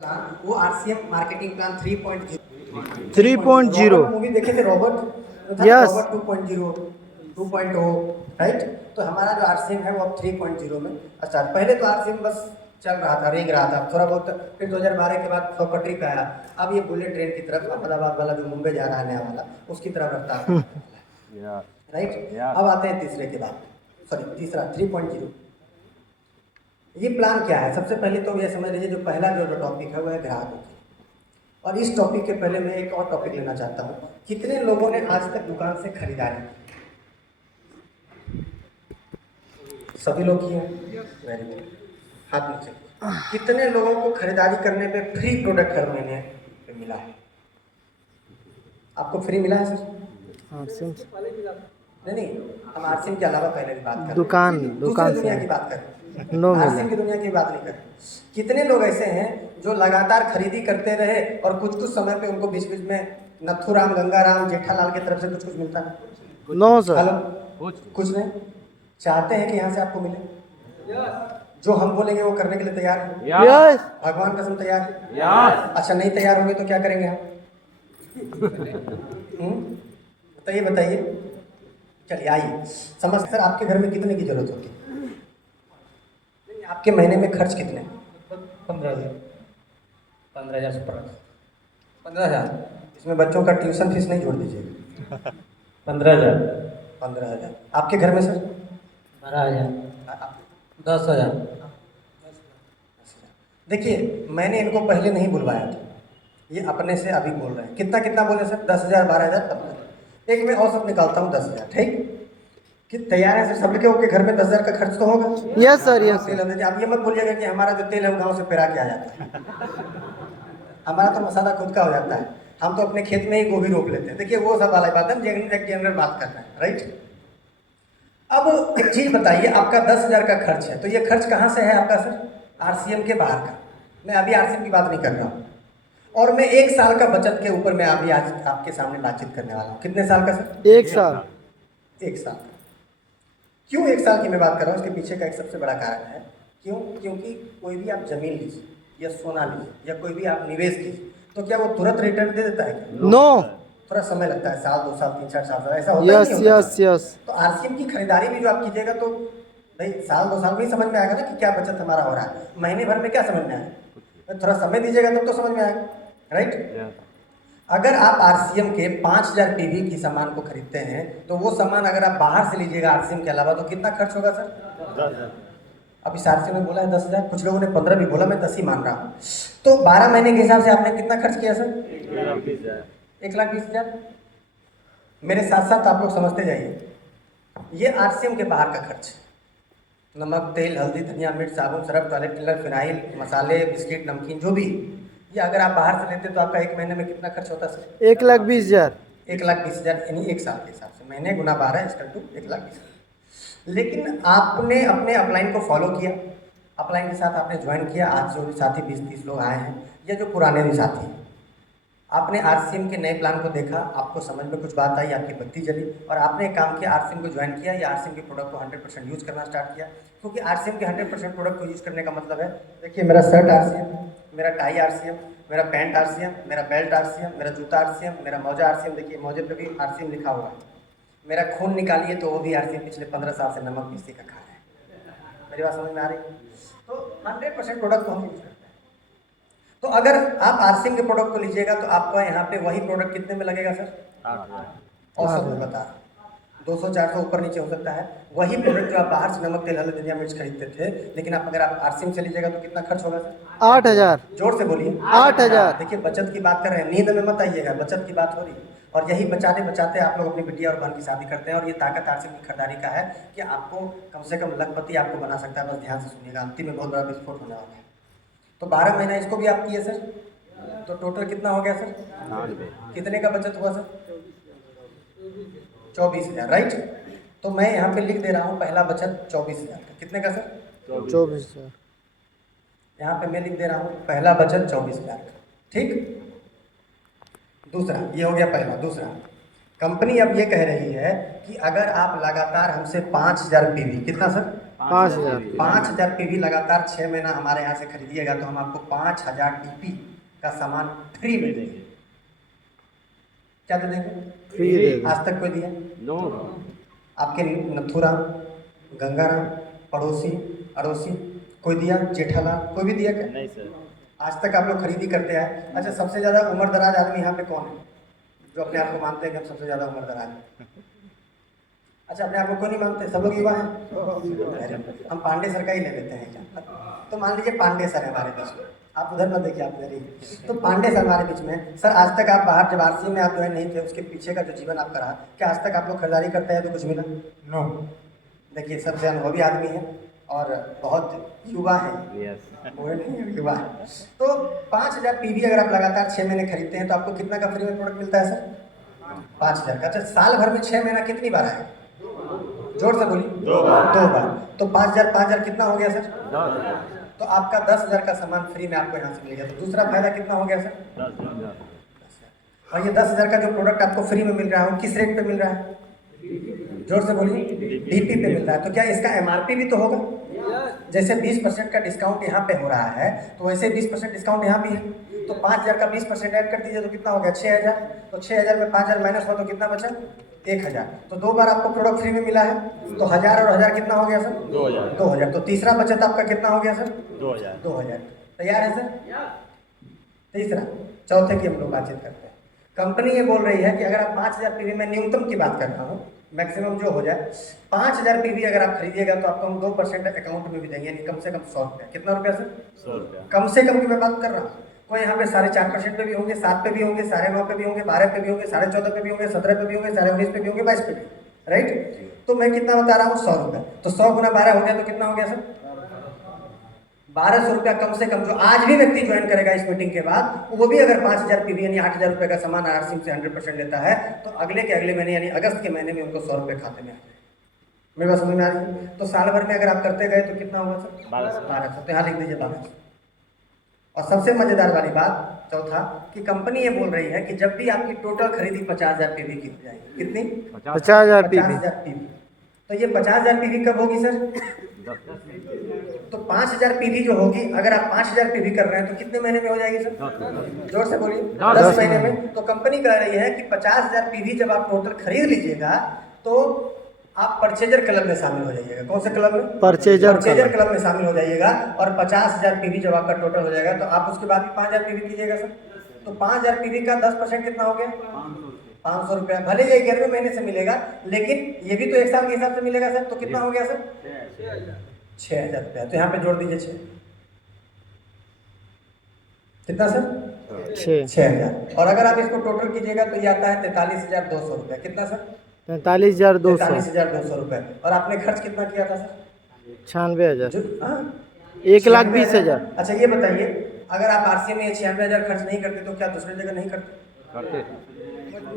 Plan वो RCM marketing plan 3.0 3.0 movie देखे थे रॉबर्ट यस रॉबर्ट 2.0 2.0 राइट। तो हमारा जो आरसीएम है वो अब 3.0 में। अच्छा पहले तो आरसीएम बस चल रहा था, रेंग रहा था थोड़ा बहुत, फिर 2012 के बाद पटरी पे आया। अब ये बुलेट ट्रेन की तरफ अहमदाबाद वाला जो मुंबई जा रहा है नया वाला, उसकी तरफ रफ्तार करने वाला है राइट। अब आते हैं तीसरे के बाद, सॉरी तीसरा 3.0। ये प्लान क्या है? सबसे पहले तो ये समझ लीजिए, जो पहला जो टॉपिक है वो है ग्राहकों की। और इस टॉपिक के पहले मैं एक और टॉपिक लेना चाहता हूँ। कितने लोगों ने आज तक दुकान से खरीदारी की? सभी लोग किए हैं, वेरी गुड, हाथ नीचे। कितने लोगों को खरीदारी करने पे फ्री प्रोडक्ट हर महीने पे मिला है? आपको फ्री मिला है सर? नहीं, हम आरसीएम के अलावा पहले भी बात कर रहे दुकान हैं, दूसरे दुकान से दुनिया की बात कर रहे हैं, नो मिला। आरसीएम की दुनिया की बात नहीं कर रहे। कितने लोग ऐसे हैं जो लगातार खरीदी करते रहे और कुछ कुछ समय पे उनको बीच बीच में नथुराम, गंगाराम, जेठालाल की तरफ से कुछ कुछ मिलता है? No sir. हेलो, कुछ नहीं चाहते हैं कि यहाँ से आपको मिले? जो हम बोलेंगे वो करने के लिए तैयार है? यस भगवान कसम तैयार है? अच्छा नहीं तैयार होंगे तो क्या करेंगे हम? बताइए बताइए, चलिए आइए समझ। सर आपके घर में कितने की जरूरत होती है? नहीं, आपके महीने में खर्च कितने? 15,000 15,000 से ऊपर 15,000। इसमें बच्चों का ट्यूशन फीस नहीं जोड़ दीजिएगा। 15,000 15,000। आपके घर में सर? 12,000 10,000 देखिए मैंने इनको पहले नहीं बुलवाया था, ये अपने से अभी बोल रहे हैं। कितना कितना बोले सर? 10,000, 12,000, 15,000। एक मैं और सब निकालता हूँ 10,000, ठीक? कि तैयार है सर? सब के घर में 10,000 का खर्च तो होगा? यस सर यस तेल सर। अंदर, आप ये मत बोलिएगा कि हमारा जो तेल है वो गाँव से पेरा के आ जाता है। हमारा तो मसाला खुद का हो जाता है, हम तो अपने खेत में ही गोभी रोप लेते हैं। देखिए वो सब वाला बात है, एक जनरल बात कर रहे हैं राइट। अब एक चीज बताइए, आपका 10,000 का खर्च है तो ये खर्च कहाँ से है आपका सर? आरसीएम के बाहर का। मैं अभी आरसीएम की बात नहीं कर रहा हूँ, और मैं एक साल का बचत के ऊपर मैं अभी आज आपके सामने बातचीत करने वाला हूँ। कितने साल का सर? 1 साल। एक साल का। क्यों एक साल की मैं बात कर रहा हूँ? इसके पीछे का एक सबसे बड़ा कारण है। क्यों? क्योंकि कोई भी आप जमीन लीजिए या सोना लीजिए या कोई भी आप निवेश कीजिए, तो क्या वो तुरंत रिटर्न दे देता है? नो। थोड़ा समय लगता है, साल, 2 साल, 3, 4 साल, ऐसा होता है यस नहीं होता? Yes yes. तो आरसीएम की खरीदारी भी जो आप कीजिएगा तो भाई साल 2 साल में ही समझ में आएगा ना कि क्या बचत हमारा हो रहा है। महीने भर में क्या समझ में आएगा? थोड़ा समय दीजिएगा तब तो समझ में आएगा राइट। अगर आप आरसीएम के 5,000 पीवी की सामान को खरीदते हैं तो वो सामान अगर आप बाहर से लीजिएगा आरसीएम के अलावा, तो कितना खर्च होगा सर? अब इस आरसीएम में बोला है 10,000, कुछ लोगों ने 15 भी बोला, मैं 10 ही मान रहा हूँ। तो 12 महीने के हिसाब से आपने कितना खर्च किया सर? 1,20,000। मेरे साथ साथ आप लोग समझते जाइए, ये आरसीएम के बाहर का खर्च है। नमक, तेल, हल्दी, धनिया, मिर्च, साबुन, सरफ, टॉयलेट क्लीनर, फिनाइल, मसाले, बिस्किट, नमकीन, जो भी, ये अगर आप बाहर से लेते तो आपका एक महीने में कितना खर्च होता सर? 1,20,000। 1,20,000 यानी एक साल के हिसाब से महीने गुना 12 इसका टू 1,20,000। लेकिन आपने अपने अपलाइन को फॉलो किया, अपलाइन के साथ आपने ज्वाइन किया। आज जो भी साथी 20-30 लोग आए हैं या जो पुराने भी साथी हैं, आपने आरसीएम के नए प्लान को देखा, आपको समझ में कुछ बात आई, आपकी बत्ती जली और आपने एक काम किया, आरसीएम को ज्वाइन किया या आरसीएम के प्रोडक्ट को 100% यूज़ करना स्टार्ट किया। क्योंकि आरसीएम के 100% प्रोडक्ट को यूज़ करने का मतलब है, देखिए मेरा शर्ट आरसीएम, मेरा टाई आरसीएम, मेरा पैंट आरसीएम, मेरा बेल्ट आरसीएम, मेरा जूता आरसीएम, मेरा मौजा आरसीएम। देखिए मौजे पे भी आरसीएम लिखा हुआ है। मेरा खून निकालिए तो वो भी आरसीएम पिछले 15 साल से नमक पीसी का खा रहा है। मेरी बात समझ में आ रही है? तो 100% प्रोडक्ट को हम यूज़ करते हैं। तो अगर आप आरसीएम के प्रोडक्ट को लीजिएगा तो आपका यहाँ पे वही प्रोडक्ट कितने में लगेगा सर? 8,000। औसत में बता, 200-400 ऊपर नीचे हो सकता है। वही प्रोडक्ट जो आप बाहर से नमक, तेल, हल्दी, धनिया, मिर्च खरीदते थे, लेकिन आप अगर आप आरसीएम से लीजिएगा तो कितना खर्च होगा सर? 8,000। जोर से बोलिए। 8,000। देखिए बचत की बात कर रहे हैं, नींद में मत आइएगा, बचत की बात हो रही है। और यही बचाते बचाते आप लोग अपनी बिटिया और बहन की शादी करते हैं। और ये ताकत आरसीएम की खरीदारी का है कि आपको कम से कम लखपति आपको बना सकता है। बस ध्यान से सुनिएगा, अंतिम में बहुत बड़ा विस्फोट होने वाला है। तो 12 महीना इसको भी आप किए सर, तो टोटल कितना हो गया सर? कितने का बचत हुआ सर? 24,000 राइट। तो मैं यहाँ पे लिख दे रहा हूँ पहला बचत 24,000 का। कितने का सर? 24,000। यहाँ पे मैं लिख दे रहा हूँ पहला बचत 24,000 का, ठीक। दूसरा, ये हो गया पहला। दूसरा, कंपनी अब ये कह रही है कि अगर आप लगातार हमसे 5,000 पीवी, कितना सर? 5000 5000 पीवी लगातार 6 महीना हमारे यहाँ से खरीदिएगा तो हम आपको 5000 टीपी का सामान फ्री में देंगे। क्या दे देंगे? फ्री दे दो। आज तक कोई दिया? नो। आपके नथुराम, गंगाराम, पड़ोसी, अड़ोसी कोई दिया? जेठालाल कोई भी दिया क्या? नहीं सर। आज तक आप लोग खरीदी करते आए। अच्छा, सबसे ज़्यादा उम्र दराज आदमी यहाँ पे कौन है जो अपने आप को मानते हैं कि हम सबसे ज़्यादा उम्र दराज हैं? अच्छा, अपने आप को कोई नहीं मानते, सब लोग युवा हैं। हम पांडे सर का ही ले लेते हैं क्या? तो मान लीजिए पांडे सर है हमारे बीच में, आप उधर मत देखिए, आप इधर ही। तो पांडे सर हमारे बीच में। सर, आज तक आप बाहर जब आरसी में आप जो है नहीं थे, उसके पीछे का जो जीवन आपका रहा, क्या आज तक आप लोग खरीदारी करते हैं तो कुछ मिला? नो। देखिए, सबसे अनुभवी आदमी है और बहुत युवा है, यस। वो नहीं युवा है। तो 5000 पीवी अगर आप लगातार 6 महीने खरीदते हैं तो आपको कितना का फ्री में प्रोडक्ट मिलता है सर? 5000 का। अच्छा, साल भर में 6 महीना कितनी बार आए? जोर से बोलिए। 2 बार। 2 बार। तो 5000 कितना हो गया सर? 10,000। तो आपका 10,000 का सामान फ्री में आपको यहाँ से मिलेगा। तो दूसरा फायदा कितना हो गया सर? 10,000। और ये 10,000 का जो प्रोडक्ट आपको फ्री में मिल रहा है वो किस रेट पे मिल रहा है? जोर से बोलिए। डीपी पे मिल रहा है। तो क्या इसका एमआरपी भी तो होगा? जैसे 20% का डिस्काउंट यहाँ पे हो रहा है तो वैसे 20% डिस्काउंट यहाँ भी है। तो 5000 का 20% ऐड कर दीजिए तो कितना हो गया? 6000। तो 6000 में 5000 माइनस हुआ तो कितना बचा? 1000। तो 2 बार आपको प्रोडक्ट फ्री में मिला है तो 1000 और 1000 कितना हो गया सर? 2000। 2000। तो तीसरा बचत आपका कितना हो गया सर? 2000। 2000। तैयार है सर? तीसरा, चौथे की हम लोग बातचीत करते हैं। कंपनी ये बोल रही है कि अगर आप 5000 पीवी में न्यूनतम की बात करता हूँ, मैक्सिमम जो हो जाए 5000 पीवी अगर आप खरीदिएगा तो आपको हम 2% अकाउंट में भी देंगे, यानी कम से कम 100 रुपया। कितना रुपया सर? 100 रुपया। कम से कम की मैं बात कर रहा हूँ। कोई यहाँ पे 4.5% पे भी होंगे, 7 पे भी होंगे, 9.5 पे भी होंगे, 12 पे भी होंगे, 14.5 पे भी होंगे, 17 पे भी होंगे, 19.5 पे भी होंगे, 22 पे भी, राइट? तो मैं कितना बता रहा हूँ? 100 रुपया। तो 100 गुना 12 हो गया तो कितना हो गया सर? 1200 रुपया कम से कम जो आज भी व्यक्ति ज्वाइन करेगा इस मीटिंग के बाद, वो भी अगर 5000 पीवी यानी 8000 रुपये का सामान आरसी से 100% लेता है तो अगले के अगले महीने यानी अगस्त के महीने में उनको 100 रुपये खाते में आ जाए। मेरी बात समझ में आ रही है? तो साल भर में अगर आप करते गए तो कितना होगा सर? 1200। तो यहाँ लिख दीजिए 1200। और सबसे मजेदार वाली बात चौथा कि कंपनी ये बोल रही है कि जब भी आपकी टोटल खरीदी 50,000 पीवी की जाएगी, कितनी? 50,000 पीवी। 50,000 पीवी। तो ये 50,000 पीवी कब होगी सर? तो 5,000 पीवी जो होगी, अगर आप 5,000 पीवी कर रहे हैं तो कितने महीने में हो जाएगी सर? जोर से बोलिए। 10 महीने में। तो कंपनी कह रही है कि 50,000 पीवी जब आप टोटल खरीद लीजिएगा तो आप परचेजर क्लब में शामिल हो जाइएगा। कौन से क्लब में? परचेजर क्लब में शामिल हो जाइएगा। और 50,000 पीवी जब आपका टोटल हो जाएगा तो आप उसके बाद 5,000 पीवी कीजिएगा सर। तो 5,000 पीवी का 10% कितना हो गया? 500 रुपया। भले ये 11वें महीने से मिलेगा लेकिन ये भी तो 1 साल के हिसाब से मिलेगा सर। तो कितना हो गया सर? 6,000 रुपया। तो यहाँ पे जोड़ दीजिए 6। कितना सर? 6,000। और अगर आप इसको टोटल कीजिएगा तो ये आता है 43,200 रुपया। कितना सर? 43,200। 43,200 रुपये। और आपने खर्च कितना किया था सर? 96,000। 1,20,000। 1,20,000। अच्छा, ये बताइए, अगर आप आरसी में 96,000 खर्च नहीं करते तो क्या दूसरी जगह नहीं करते?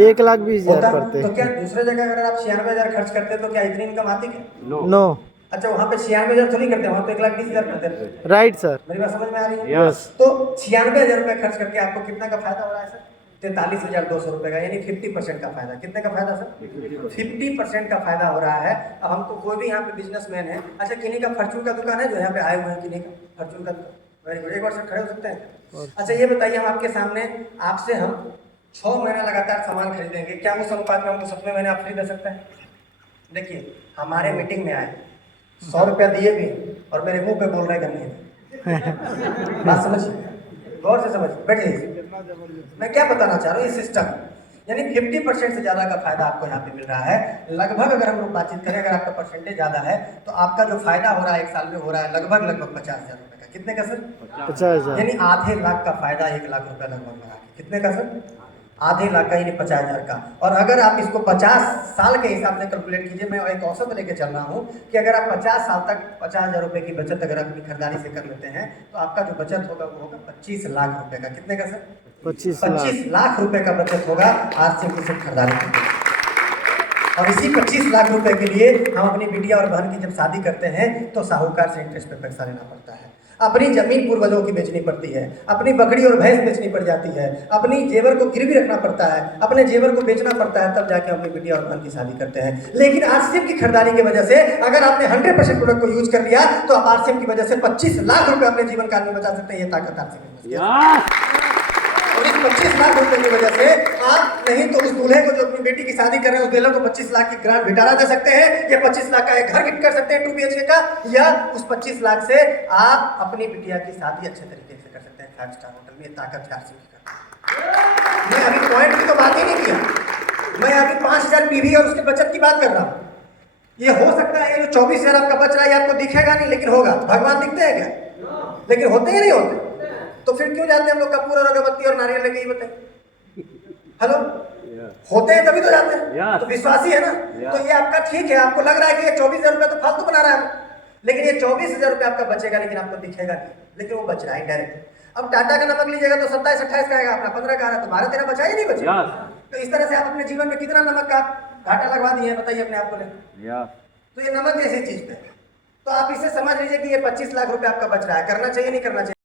1,20,000 करते। तो क्या दूसरे जगह अगर आप 96,000 खर्च करते तो क्या इतनी इनकम आती क्या? नो। अच्छा, वहाँ पे 96,000 थोड़ी करते, वहाँ पे 1,20,000 करते हैं। Right sir. मेरी बात समझ में आ रही है? यस। तो 96,000 रुपये खर्च करके आपको कितना का फायदा हो रहा है सर? 43,200 रुपये का, यानी 50% का फायदा। कितने का फायदा सर? 50% का फायदा हो रहा है। अब हमको कोई भी यहाँ पे बिजनेसमैन है, अच्छा किन्हीं का फॉर्चून का दुकान है जो यहाँ पे आए हुए हैं, किन्हीं का फॉर्चून का दुकान? Very good. एक बार सर खड़े हो सकते हैं? अच्छा, ये बताइए, हम आपके सामने आपसे हम 6 महीना लगातार सामान खरीदेंगे, क्या उस अनुपात में हमको 7वें महीने आप फ्री दे सकते हैं? देखिए, हमारे मीटिंग में आए 100 रुपया दिए भी और मेरे मुंह पे बोल रहे हैं कि नहीं। बात समझिए, गौर से समझिए, बैठिए। मैं क्या बताना चाह रहा हूँ, ये सिस्टम यानी 50% से ज़्यादा का फायदा आपको यहाँ पे मिल रहा है। लगभग अगर हम लोग बातचीत करें, अगर आपका परसेंटेज ज़्यादा है तो आपका जो फायदा हो रहा है 1 साल में हो रहा है लगभग 50,000 रुपये का। कितने का सर? 50,000। यानी आधे लाख का फायदा 1 लाख रुपया लगभग लगा के। कितने का सर? आधे लाख का, यानी 50,000 का। और अगर आप इसको 50 साल के हिसाब से कैलकुलेट कीजिए, मैं एक औसत लेके चल रहा हूँ कि अगर आप 50 साल तक 50,000 रुपये की बचत अगर अपनी खरीदारी से कर लेते हैं तो आपका जो बचत होगा वो होगा 25 लाख रुपये का। कितने का सर? 25 लाख रुपये का बचत होगा आज से सिर्फ खरीदारी के। और इसी 25 लाख रुपए के लिए हम अपनी बिटिया और बहन की जब शादी करते हैं तो साहूकार से इंटरेस्ट पे पैसा लेना पड़ता है। अपनी जमीन पूर्वजों की बेचनी पड़ती है, अपनी बकरी और भैंस बेचनी पड़ जाती है, अपनी जेवर को गिरवी रखना पड़ता है, अपने जेवर को बेचना पड़ता है, तब जाके अपनी बिटिया और बहन की शादी करते हैं। लेकिन आरसीएम की खरीदारी की वजह से अगर आपने 100% प्रोडक्ट को यूज कर लिया तो आप आरसीएम की वजह से 25 लाख रुपए अपने जीवन काल में बचा सकते हैं। ये ताकत आरसीएम और इस 25 लाख रुपए की वजह से आप नहीं तो उस दूल्हे को जो अपनी बेटी की शादी कर रहे हैं उस दूल्हे को 25 लाख की ग्रांट भिटारा दे सकते हैं, या 25 लाख का एक घर गिफ्ट कर सकते हैं 2 BHK का, या उस 25 लाख से आप अपनी बिटिया की शादी अच्छे तरीके से कर सकते हैं 5 स्टार होटल में। ताकत है आरसीएम की। मैं अभी पॉइंट की तो बात ही नहीं किया, मैं अभी 5000 पीवी और उसके बचत की बात कर रहा हूँ। ये हो सकता है जो 24,000 आपका बच रहा है आपको दिखेगा नहीं, लेकिन होगा। भगवान दिखते हैं क्या? लेकिन होते ही नहीं होते। तो फिर क्यों जाते हैं हम लोग कपूर और अगरबत्ती और नारियल लेके? ही बताइए। हेलो, होते हैं तभी तो जाते हैं। तो विश्वासी है ना। तो ये आपका ठीक है, आपको लग रहा है कि ये 24,000 रुपया तो फालतू बना रहा है, लेकिन ये 24,000 रुपया आपका बचेगा, लेकिन आपको दिखेगा नहीं, लेकिन वो बच रहा है इनडायरेक्ट। अब टाटा का नमक लीजिएगा तो 27-28 का आएगा, अपना 15 का आ रहा है, तो 12-13 बचा ही नहीं बचा। तो इस तरह से आप अपने जीवन में कितना नमक का घाटा लगवा दिए हैं, बताइए अपने आप को ले। तो ये नमक जैसी चीज पे, तो आप इसे समझ लीजिए कि ये 25 लाख रुपए आपका बच रहा है। करना चाहिए नहीं करना चाहिए?